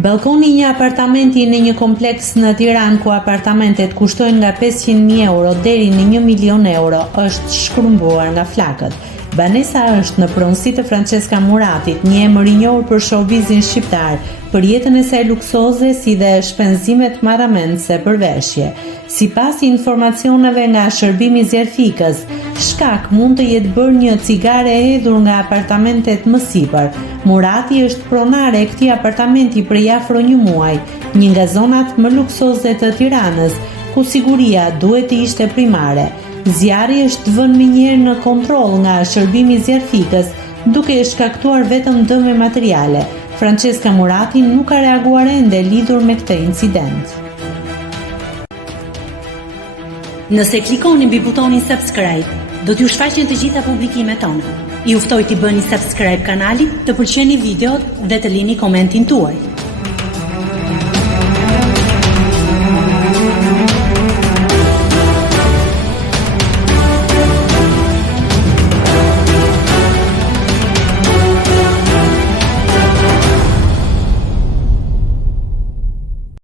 Balkoni i një apartamenti në një kompleks në Tiranë ku apartamentet kushtojnë nga 500.000 euro deri në 1 milion euro është shkrumbuar nga flakët. Banesa është në pronësi të Francesca Muratit, një emër i njohur për showbizin shqiptar, për jetën e saj luksoze si dhe shpenzimet marramendse për veshje. Sipas informacioneve nga shërbimi zjarfikës, shkak mund të jetë bërë një cigare e hedhur nga apartamentet më sipër. Murati është pronare e këtij apartamenti prej afro një muaj, një nga zonat më luksoze të Tiranës, ku siguria duhet të ishte primare. Zjarri është vënë minjëherë në kontroll nga shërbimi zjarfikës, duke e shkaktuar vetëm dëme materiale. Francesca Murati nuk ka reaguar ende lidhur me këtë incident. Nëse klikoni mbi butonin subscribe, do t'ju shfaqen të gjitha publikimet tona. Ju ftoj t'i bëni subscribe kanalit, të pëlqeni videot dhe të lini komentin tuaj.